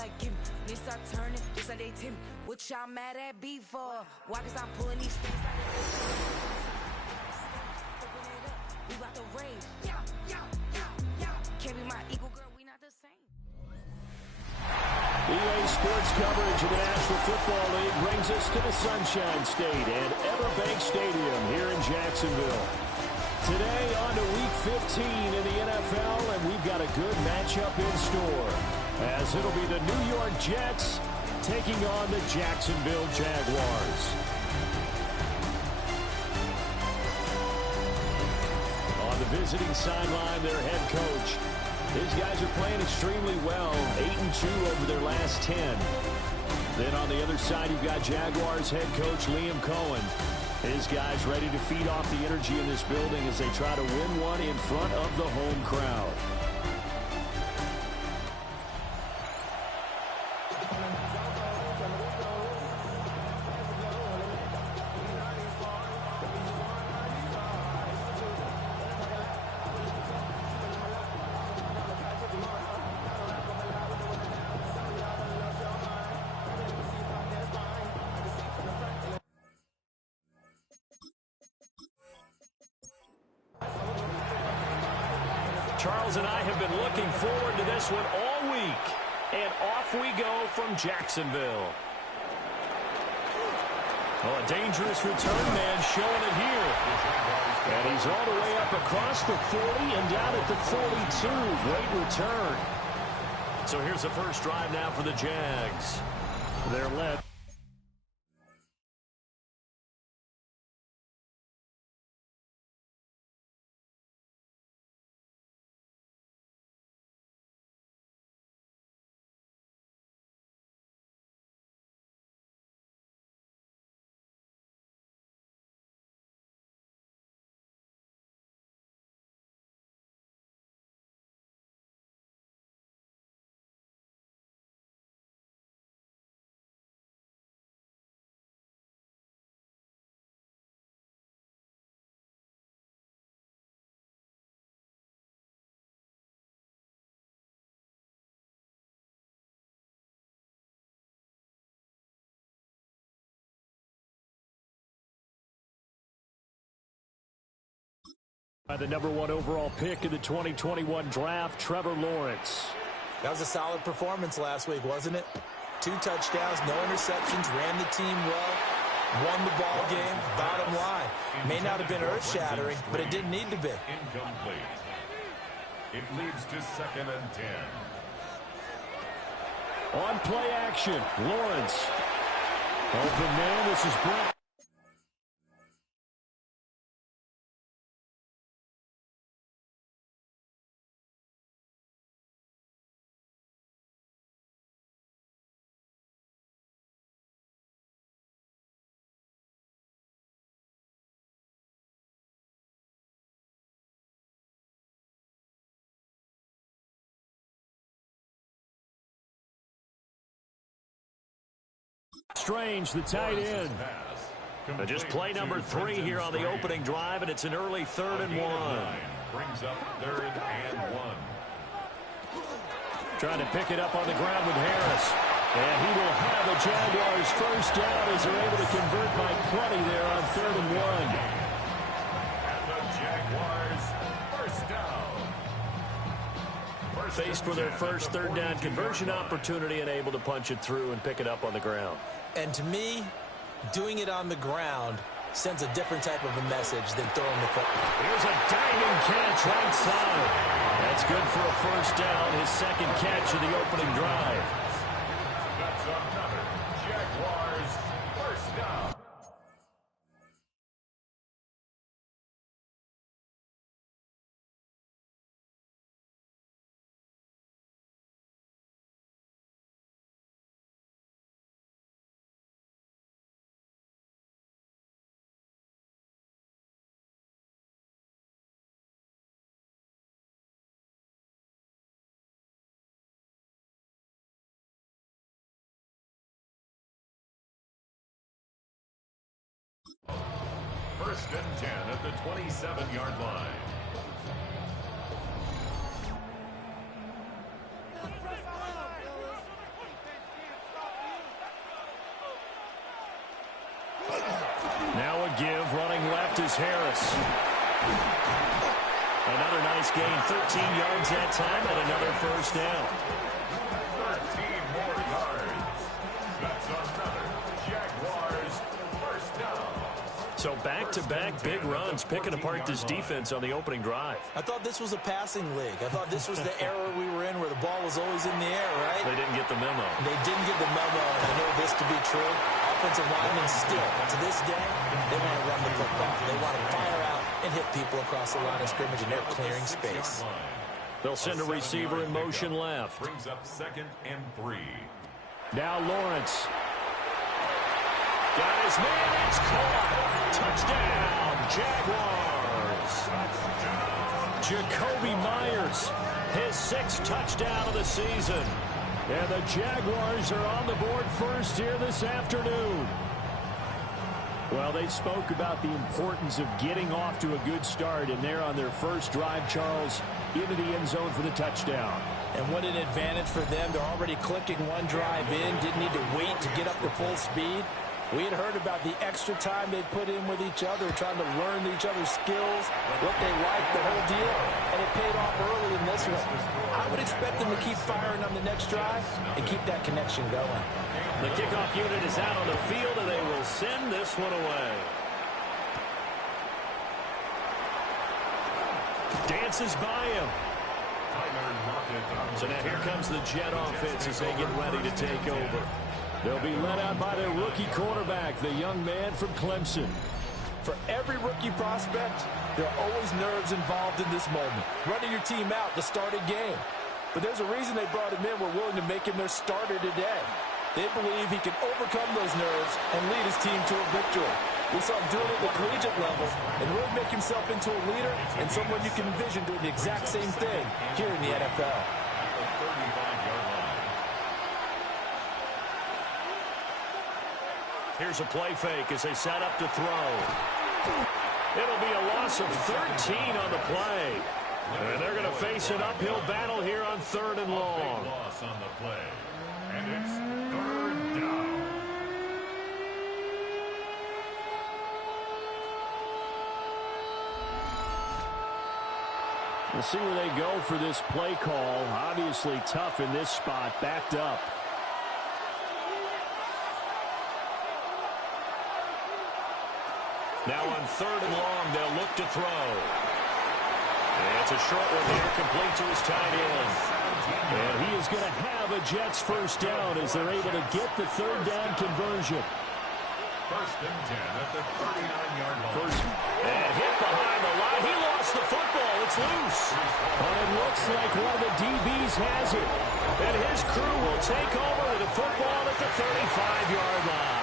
like Kim. They start turning, just like they Tim. What y'all mad at B for? Why? Cause I'm pulling these things like open it up, we about to rage. Can't be my equal, girl, we not the same. EA Sports coverage of the National Football League brings us to the Sunshine State and Everbank Stadium here in Jacksonville. Today on to Week 15 in the NFL, and we've got a good matchup in store, as it'll be the New York Jets taking on the Jacksonville Jaguars. On the visiting sideline, their head coach. These guys are playing extremely well, 8-2 over their last 10. Then on the other side, you've got Jaguars head coach Liam Cohen. His guys ready to feed off the energy in this building as they try to win one in front of the home crowd. Charles and I have been looking forward to this one all week. And off we go from Jacksonville. Oh, a dangerous return man showing it here. And he's all the way up across the 40 and down at the 42. Great return. So here's the first drive now for the Jags. They're led. By the #1 overall pick in the 2021 draft, Trevor Lawrence. That was a solid performance last week, wasn't it? 2 touchdowns, no interceptions, ran the team well, won the ball game. Bottom line, may not have been earth-shattering, but it didn't need to be. Incomplete. It leads to 2nd and 10. On play action, Lawrence. Open man, this is Brett. Strange, the tight end. Just play number 3 here on the opening drive, and it's an early 3rd and 1. Brings up 3rd and 1. Trying to pick it up on the ground with Harris. And he will have the Jaguars first down as they're able to convert by plenty there on 3rd and 1. And the Jaguars first down. Faced with their first 3rd down conversion opportunity and able to punch it through and pick it up on the ground. And to me, doing it on the ground sends a different type of a message than throwing the football. Here's a diving catch right side. That's good for a first down, his 2nd catch of the opening drive. That's another Jaguars first down. First and 10 at the 27-yard line. nice gain. 13 yards that time and another first down. 13 more yards. That's another Jaguars first down. So back-to-back big runs, picking apart this defense on the opening drive. I thought this was a passing league. I thought this was the era we were in where the ball was always in the air, right? They didn't get the memo. They didn't get the memo, and I know this to be true. Offensive linemen still, to this day, they want to run the football. They want to fire out and hit people across the line of scrimmage, and they're clearing space. They'll send a receiver in motion left. Brings up 2nd and 3. Now Lawrence. Got his man, it's caught. Touchdown, Jaguars. Jacoby Myers, his 6th touchdown of the season. And the Jaguars are on the board first here this afternoon. Well, they spoke about the importance of getting off to a good start, and they're on their first drive, Charles, into the end zone for the touchdown. And what an advantage for them. They're already clicking one drive in, didn't need to wait to get up to full speed. We had heard about the extra time they put in with each other, trying to learn each other's skills, what they like, the whole deal, and it paid off early in this one. I would expect them to keep firing on the next drive and keep that connection going. The kickoff unit is out on the field, and they will send this one away. Dances by him. So now here comes the Jet offense as they get ready to take over. They'll be led out by their rookie quarterback, the young man from Clemson. For every rookie prospect, there are always nerves involved in this moment. Running your team out to start a game. But there's a reason they brought him in. We're willing to make him their starter today. They believe he can overcome those nerves and lead his team to a victory. We saw him doing it at the collegiate level and really make himself into a leader and someone you can envision doing the exact same thing here in the NFL. Here's a play fake as they set up to throw. It'll be a loss of 13 on the play. And they're going to face an uphill battle here on 3rd and long. Loss on the play. And it's 3rd down. We'll see where they go for this play call. Obviously tough in this spot, backed up. Now on 3rd and long, they'll look to throw. And it's a short one here, complete to his tight end. And he is going to have a Jets first down as they're able to get the 3rd down conversion. 1st and 10 at the 39-yard line. And hit behind the line. He lost the football. It's loose. And it looks like one of the DBs has it. And his crew will take over with the football at the 35-yard line.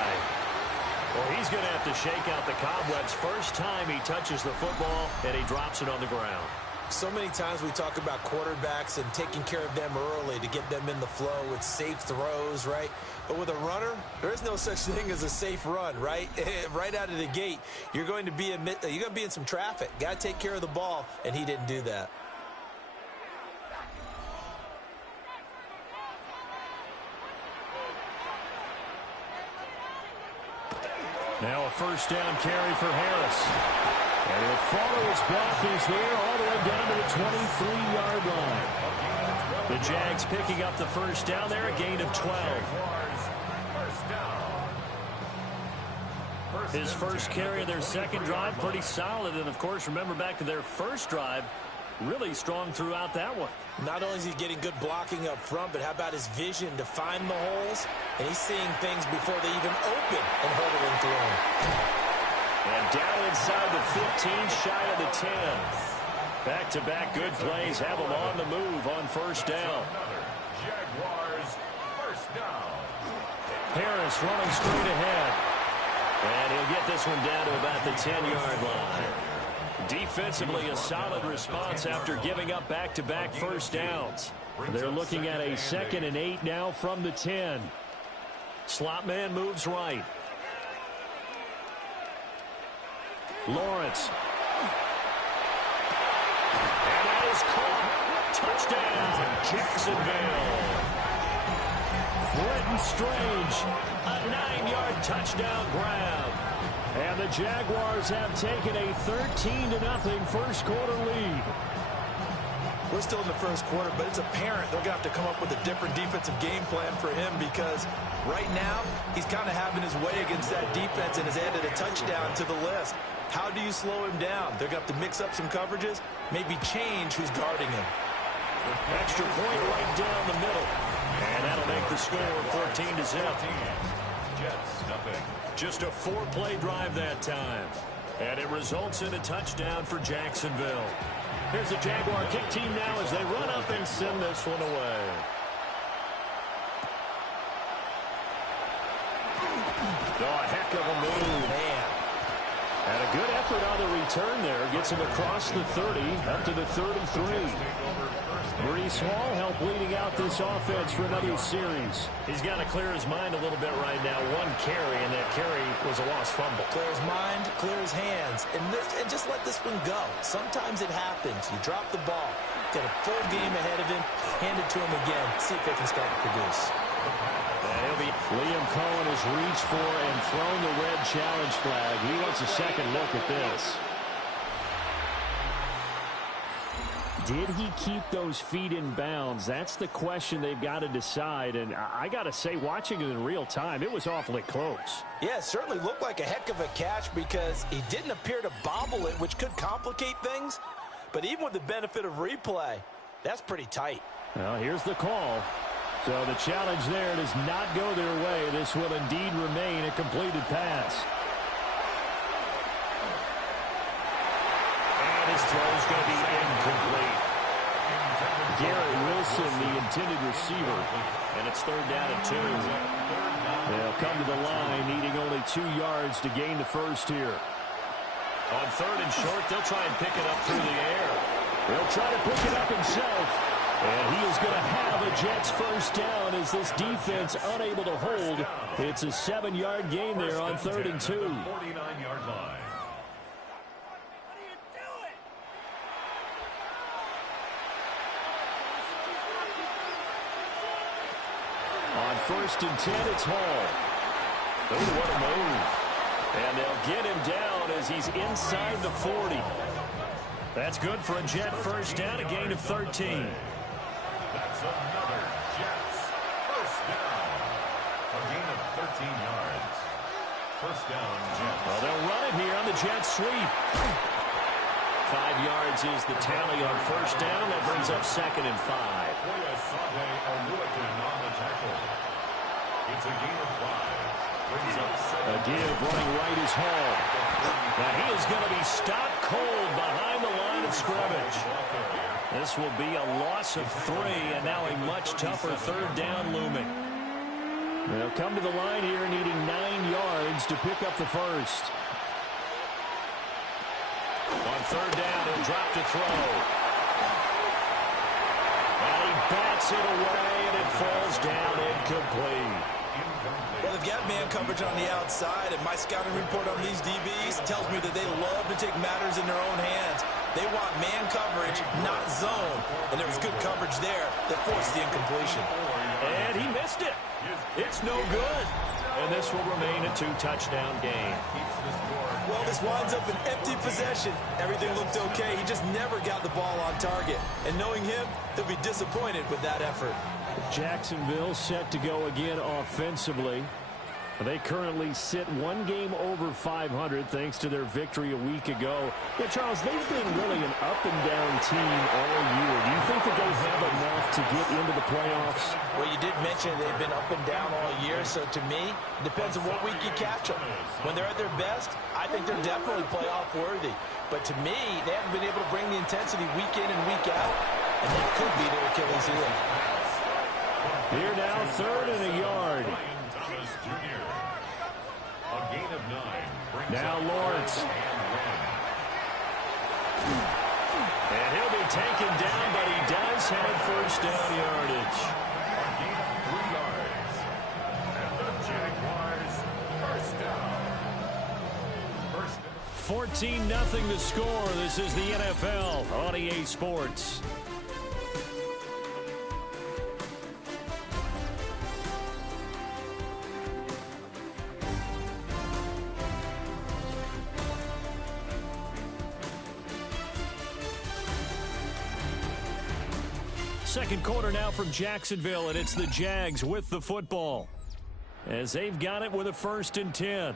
Well, he's going to have to shake out the cobwebs first time he touches the football, and he drops it on the ground. So many times we talk about quarterbacks and taking care of them early to get them in the flow with safe throws, right? But with a runner, there is no such thing as a safe run, right? Right out of the gate, you're going to be in some traffic. Got to take care of the ball, and he didn't do that. Now a first down carry for Harris. And he'll follow his blockers there all the way down to the 23-yard line. The Jags picking up the first down there, a gain of 12. His first carry of their second drive, pretty solid. And, of course, remember back to their first drive, really strong throughout that one. Not only is he getting good blocking up front, but how about his vision to find the holes? And he's seeing things before they even open and hurdling through them. And down inside the 15, shy of the 10. Back-to-back good plays have them on the move on first down. Jaguars first down. Harris running straight ahead. And he'll get this one down to about the 10-yard line. Defensively, a solid response after giving up back-to-back first downs. They're looking at a 2nd and 8 now from the 10. Slot man moves right. Lawrence. And that is caught. Touchdown, Jacksonville. Britton Strange, a 9-yard touchdown grab. And the Jaguars have taken a 13-0 first quarter lead. We're still in the first quarter, but it's apparent they're going to have to come up with a different defensive game plan for him because right now he's kind of having his way against that defense and has added a touchdown to the list. How do you slow him down? They're going to have to mix up some coverages, maybe change who's guarding him. Extra point right down the middle. And that'll make the score 14-0. Jets, nothing. Just a 4-play drive that time. And it results in a touchdown for Jacksonville. Here's the Jaguar kick team now as they run up and send this one away. Oh, a heck of a move. Man. And a good effort on the return there. Gets him across the 30, up to the 33. Breece Hall helped leading out this offense for another series. He's got to clear his mind a little bit right now. One carry, and that carry was a lost fumble. Clear his mind, clear his hands, and just let this one go. Sometimes it happens. You drop the ball, get a full game ahead of him, hand it to him again, see if they can start to produce. Liam Cohen has reached for and thrown the red challenge flag. He wants a second look at this. Did he keep those feet in bounds? That's the question they've got to decide. And I got to say, watching it in real time, it was awfully close. Yeah, it certainly looked like a heck of a catch because he didn't appear to bobble it, which could complicate things. But even with the benefit of replay, that's pretty tight. Well, here's the call. So the challenge there does not go their way. This will indeed remain a completed pass. And his throw is going to be incomplete. Garrett Wilson, the intended receiver. And it's 3rd down and 2. They'll come to the line, needing only 2 yards to gain the first here. On 3rd and short, they'll try and pick it up through the air. He'll try to pick it up himself. And he is going to have a Jets first down as this defense unable to hold. It's a 7-yard gain there on 3rd and 2. 49-yard line. On 1st and 10, it's Hall. Oh, what a move. And they'll get him down as he's inside the 40. That's good for a Jet first down, a gain of 13. That's another Jets first down. A gain of 13 yards. First down, Jets. Well, they'll run it here on the Jets sweep. 5 yards is the tally on first down. That brings up 2nd and 5. It's a gain of 5. Brings up 7. A give running right is Hall. Now he is going to be stopped cold behind the line of scrimmage. This will be a loss of 3, and now a much tougher 3rd down looming. They'll come to the line here needing 9 yards to pick up the first. On 3rd down, he'll drop to throw. And he bats it away, and it falls down incomplete. Well, they've got man coverage on the outside, and my scouting report on these DBs tells me that they love to take matters in their own hands. They want man coverage, not zone. And there was good coverage there that forced the incompletion. And he missed it. It's no good. And this will remain a 2-touchdown game. Well, this winds up an empty possession. Everything looked okay. He just never got the ball on target. And knowing him, he'll be disappointed with that effort. Jacksonville set to go again offensively. They currently sit 1 game over 500 thanks to their victory a week ago. Yeah, Charles, they've been really an up-and-down team all year. Do you think that they have enough to get into the playoffs? Well, you did mention they've been up and down all year, so to me, it depends on what week you catch them. When they're at their best, I think they're definitely playoff-worthy. But to me, they haven't been able to bring the intensity week in and week out, and that could be their Achilles heel. Here now, 3rd and a yard. A gain of 9. Now Lawrence. And he'll be taken down, but he does have first down yardage. A gain of 3 yards. And the Jaguars first down. 14-0 the score. This is the NFL on EA Sports. second quarter now from Jacksonville, and it's the Jags with the football as they've got it with a 1st and 10. A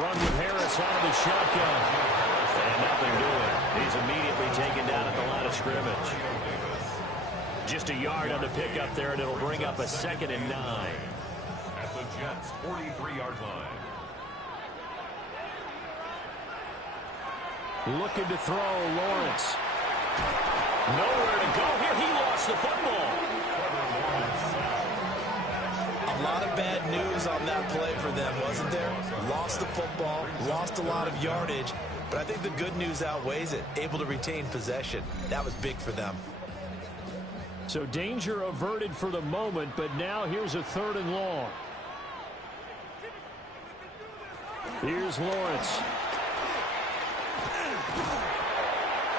run with Harris out of the shotgun. And nothing doing. He's immediately taken down at the line of scrimmage. Just a yard on the pickup there, and it'll bring up a 2nd and 9. At the Jets' 43-yard line. Looking to throw, Lawrence. Nowhere to go here. He lost the football. A lot of bad news on that play for them, wasn't there? Lost the football, lost a lot of yardage, but I think the good news outweighs it. Able to retain possession. That was big for them. So danger averted for the moment, but now here's a 3rd and long. Here's Lawrence.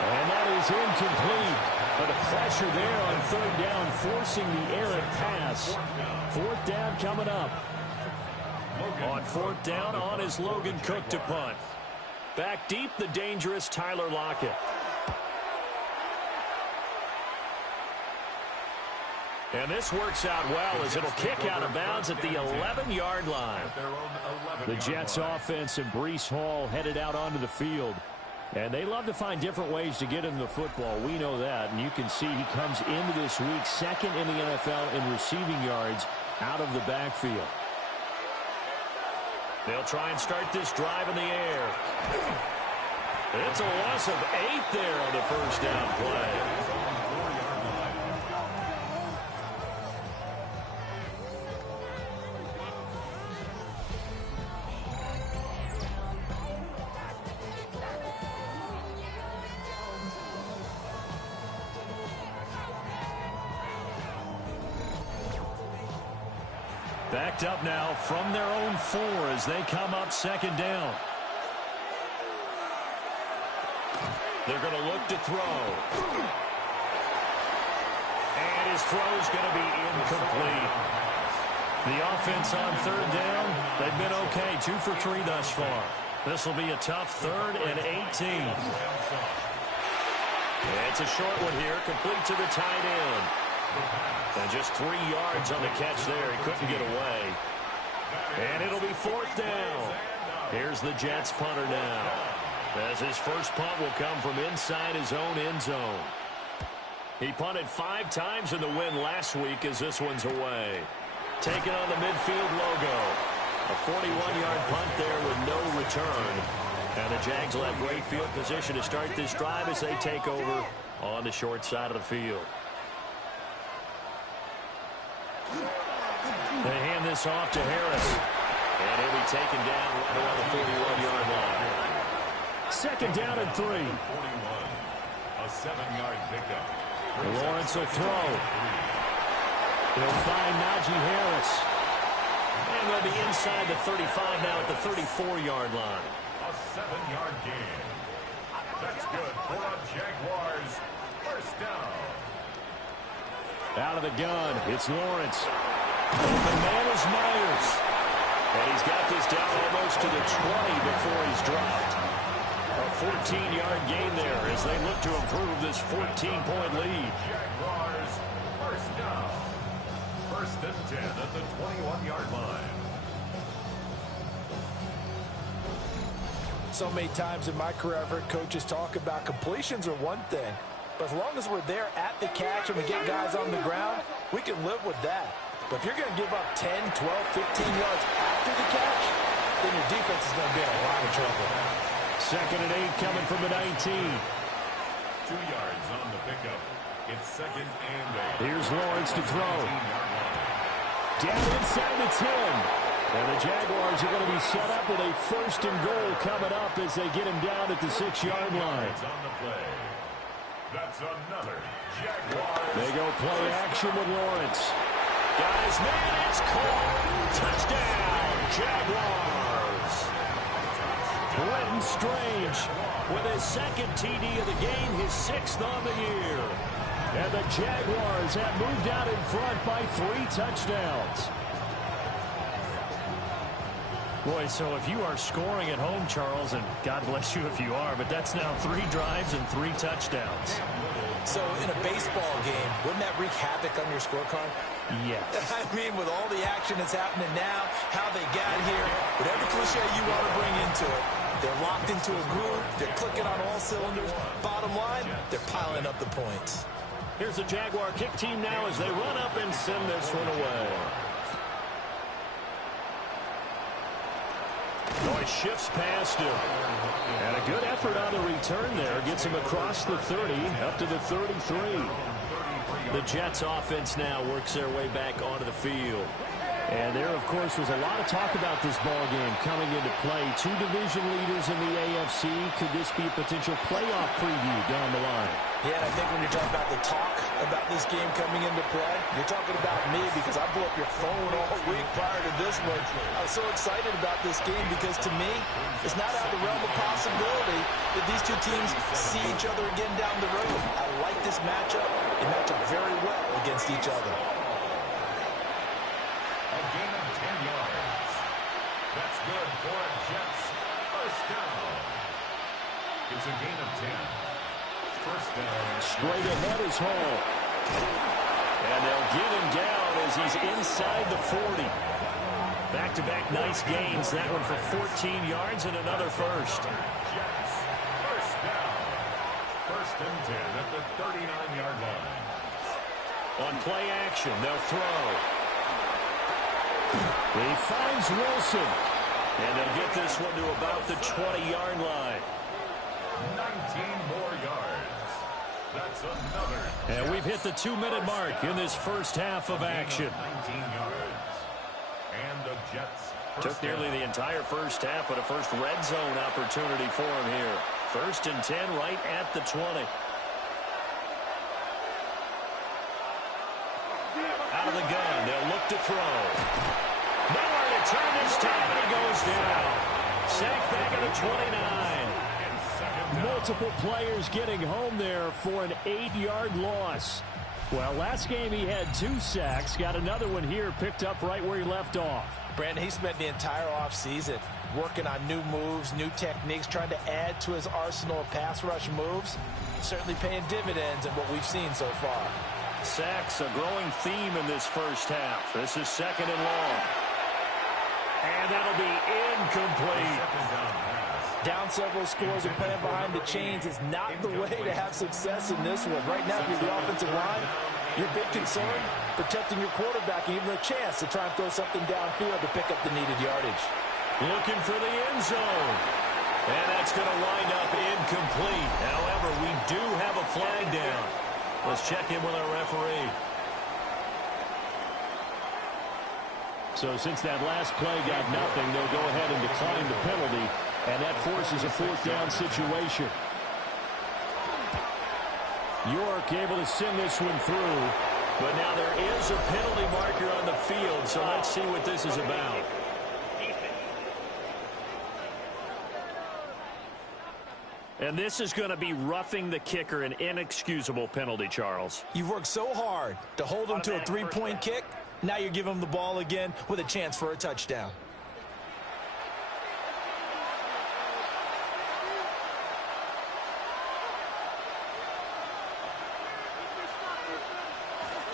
And that is incomplete. But a pressure there on 3rd down, forcing the errant pass. 4th down coming up. On 4th down, on is Logan Cook to punt. Back deep, the dangerous Tyler Lockett. And this works out well as it'll kick out of bounds at the 11-yard line. The Jets offense and Breece Hall headed out onto the field. And they love to find different ways to get into the football. We know that. And you can see he comes into this week 2nd in the NFL in receiving yards out of the backfield. They'll try and start this drive in the air. It's a loss of 8 there on the 1st down play. Backed up now from their own 4 as they come up 2nd down. They're going to look to throw. And his throw's going to be incomplete. The offense on 3rd down, they've been okay. 2 for 3 thus far. This will be a tough 3rd and 18. It's a short one here, complete to the tight end. And just 3 yards on the catch there. He couldn't get away. And it'll be 4th down. Here's the Jets punter now, as his first punt will come from inside his own end zone. He punted 5 times in the win last week as this one's away. Taking on the midfield logo. A 41-yard punt there with no return. And the Jags will have great field position to start this drive as they take over on the short side of the field. They hand this off to Harris. And he'll be taken down right around the 41-yard line. 2nd down and 3. A 7-yard pickup. Lawrence will throw. He'll find Najee Harris. And they'll be inside the 35 now at the 34-yard line. A 7-yard gain. That's good for a Jaguars 1st down. Out of the gun, it's Lawrence. The man is Myers. And he's got this down almost to the 20 before he's dropped. A 14-yard gain there as they look to improve this 14-point lead. Jaguars 1st down. 1st and 10 at the 21-yard line. So many times in my career, I've heard coaches talk about completions are one thing. But as long as we're there at the catch and we get guys on the ground, we can live with that. But if you're going to give up 10, 12, 15 yards after the catch, then your defense is going to be in a lot of trouble. 2nd and 8 coming from the 19. 2 yards on the pickup. It's 2nd and 8. Here's Lawrence to throw. Down inside the 10. And the Jaguars are going to be set up with a 1st and goal coming up as they get him down at the 6-yard line. On the play. That's another Jaguars. They go play action with Lawrence. Guys, man, it's caught. Touchdown, Jaguars. Brenton Strange with his 2nd TD of the game, his 6th on the year. And the Jaguars have moved out in front by 3 touchdowns. Boy, so if you are scoring at home, Charles, and God bless you if you are, but that's now 3 drives and 3 touchdowns. So in a baseball game, wouldn't that wreak havoc on your scorecard? Yes. I mean, with all the action that's happening now, how they got here, whatever cliche you want to bring into it, they're locked into a groove, they're clicking on all cylinders. Bottom line, they're piling up the points. Here's the Jaguar kick team now as they run up and send this one away. Boy, shifts past him. And a good effort on the return there. Gets him across the 30, up to the 33. The Jets offense now works their way back onto the field. And there, of course, was a lot of talk about this ball game coming into play. 2 division leaders in the AFC. Could this be a potential playoff preview down the line? Yeah, and I think when you're talking about the talk about this game coming into play, you're talking about me because I blew up your phone all week prior to this one. I was so excited about this game because, to me, it's not out of the realm of possibility that these two teams see each other again down the road. I like this matchup. They match up very well against each other. A gain of 10 yards. That's good for a Jets first down. It's a gain of 10. First down. Straight ahead is Hall. And they'll get him down as he's inside the 40. Back-to-back nice gains. That one for 14 yards and another first. Jets first down. First and 10 at the 39-yard line. On play action, they'll throw. He finds Wilson. And they'll get this one to about the 20-yard line. 19 more yards. That's another. And we've hit the 2-minute mark in this first half of action. 19 yards. And the Jets Took nearly the entire first half, but a first red zone opportunity for him here. First and 10 right at the 20. Out of the gun, they'll look to throw. Nowhere to turn this time, and he goes down. Sacked back at the 29. Multiple players getting home there for an 8-yard loss. Well, last game he had 2 sacks. Got another one here picked up right where he left off. Brandon, he spent the entire offseason working on new moves, new techniques, trying to add to his arsenal of pass rush moves. Certainly paying dividends in what we've seen so far. Sacks, a growing theme in this first half. This is second and long. And that'll be incomplete. Down several scores and playing behind the chains is not the way to have success in this one. Right now, if you're the offensive line, your big concern, protecting your quarterback and giving him a chance to try and throw something downfield to pick up the needed yardage. Looking for the end zone. And that's going to wind up incomplete. However, we do have a flag down. Let's check in with our referee. So since that last play got nothing, they'll go ahead and decline the penalty, and that forces a 4th down situation. York able to send this one through, but now there is a penalty marker on the field, so let's see what this is about. And this is going to be roughing the kicker, an inexcusable penalty, Charles. You've worked so hard to hold him to a 3-point kick. Now you're giving him the ball again with a chance for a touchdown.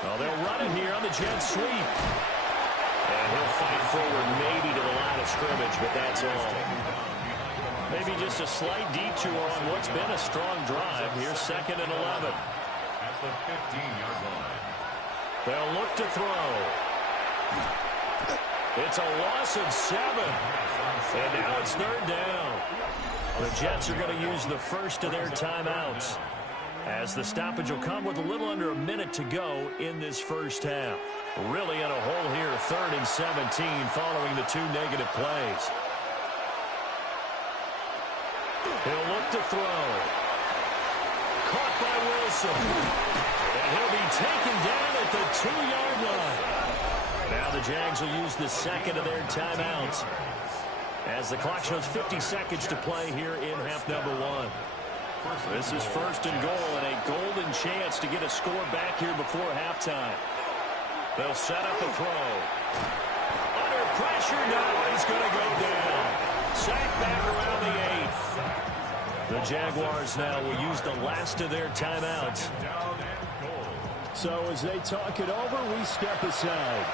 Well, they'll run it here on the jet sweep. And he'll fight forward maybe to the line of scrimmage, but that's all. Maybe just a slight detour on what's been a strong drive. Here's 2nd and 11. At the 15-yard line. They'll look to throw. It's a loss of 7. And now it's 3rd down. The Jets are going to use the first of their timeouts, as the stoppage will come with a little under a minute to go in this first half. Really in a hole here, 3rd and 17 following the 2 negative plays. He'll look to throw. Caught by Wilson. And he'll be taken down at the 2-yard line. Now the Jags will use the 2nd of their timeouts, as the clock shows 50 seconds to play here in half number 1. This is 1st and goal, and a golden chance to get a score back here before halftime. They'll set up a throw. under pressure. No, he's going to go down. Sacked back around the 8. The Jaguars now will use the last of their timeouts. So as they talk it over, we step aside.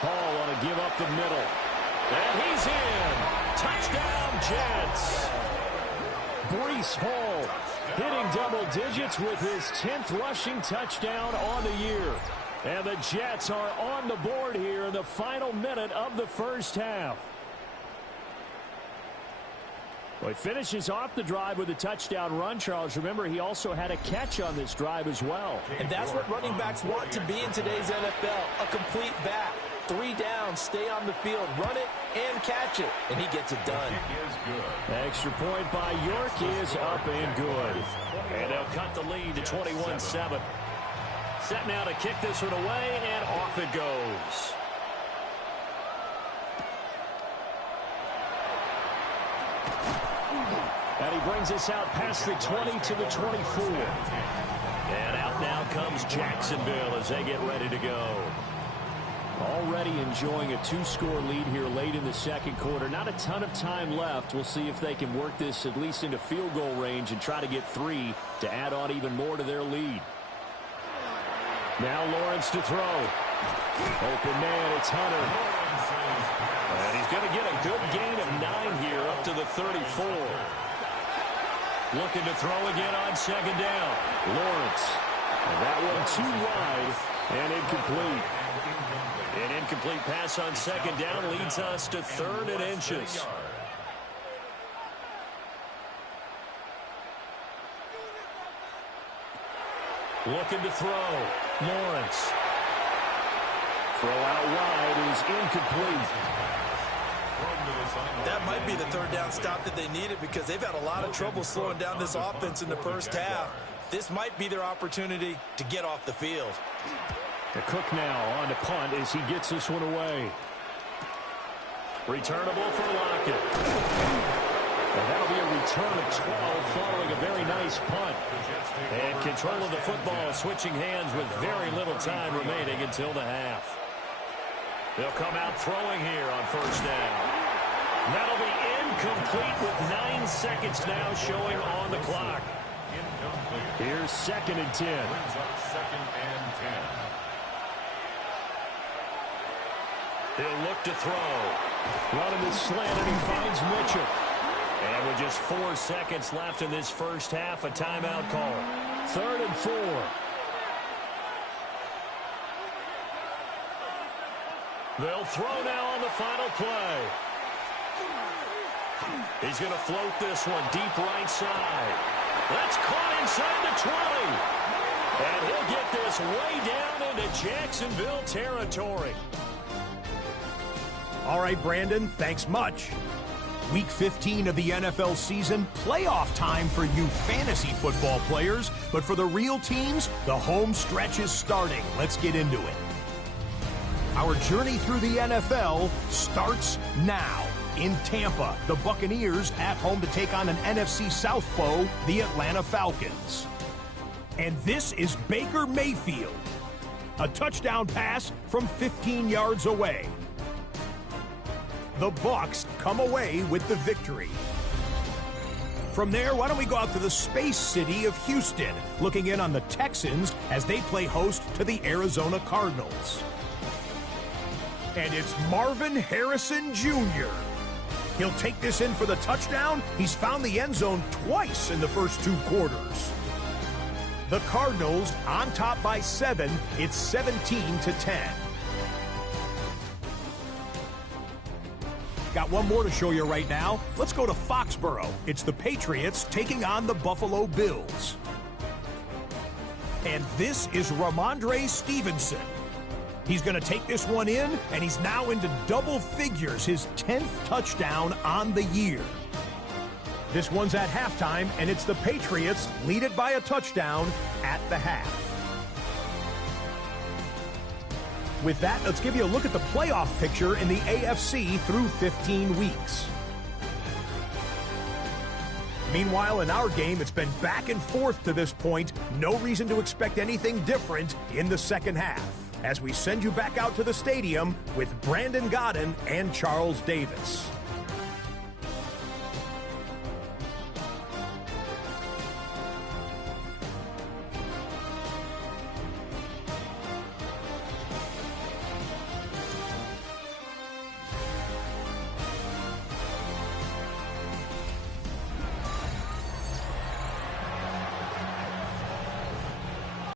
Hall want to give up the middle. And he's in. Touchdown, Jets. Breece Hall hitting double digits with his 10th rushing touchdown on the year. And the Jets are on the board here in the final minute of the first half. Well, he finishes off the drive with a touchdown run, Charles. Remember, he also had a catch on this drive as well. And that's what running backs want to be in today's NFL, a complete back. 3 down, stay on the field, run it, and catch it. And he gets it done. Extra point by York is up and good. And they'll cut the lead to 21-7. Set now to kick this one away, and off it goes. And he brings us out past the 20 to the 24. And out now comes Jacksonville as they get ready to go. Already enjoying a 2-score lead here late in the second quarter. Not a ton of time left. We'll see if they can work this at least into field goal range and try to get 3 to add on even more to their lead. Now Lawrence to throw. Open man, it's Hunter. And he's going to get a good gain of 9 here up to the 34. Looking to throw again on second down. Lawrence. And that one too wide and incomplete. An incomplete pass on second down leads us to 3rd and inches. Looking to throw. Lawrence. Throw out wide is incomplete. That might be the 3rd down stop that they needed because they've had a lot of trouble slowing down this offense in the first half. This might be their opportunity to get off the field. The Cook now on to punt as he gets this one away. Returnable for Lockett. And that'll be a return of 12 following a very nice punt. And control of the football switching hands with very little time remaining until the half. They'll come out throwing here on first down. That'll be incomplete with 9 seconds now showing on the clock. Here's 2nd and 10. He'll look to throw. Running the slant, and he finds Mitchell. And with just 4 seconds left in this first half, a timeout call. 3rd and 4. They'll throw now on the final play. He's going to float this one deep right side. That's caught inside the 20. And he'll get this way down into Jacksonville territory. All right, Brandon, thanks much. Week 15 of the NFL season, playoff time for you fantasy football players. But for the real teams, the home stretch is starting. Let's get into it. Our journey through the NFL starts now. In Tampa, the Buccaneers at home to take on an NFC South foe, the Atlanta Falcons. And this is Baker Mayfield. A touchdown pass from 15 yards away. The Bucs come away with the victory. From there, why don't we go out to the space city of Houston, looking in on the Texans as they play host to the Arizona Cardinals. And it's Marvin Harrison Jr. He'll take this in for the touchdown. He's found the end zone twice in the first 2 quarters. The Cardinals on top by 7. It's 17-10. Got one more to show you right now. Let's go to Foxborough. It's the Patriots taking on the Buffalo Bills. And this is Ramondre Stevenson. He's going to take this one in, and he's now into double figures, his 10th touchdown on the year. This one's at halftime, and it's the Patriots lead it by a touchdown at the half. With that, let's give you a look at the playoff picture in the AFC through 15 weeks. Meanwhile, in our game, it's been back and forth to this point. No reason to expect anything different in the second half, as we send you back out to the stadium with Brandon Godden and Charles Davis.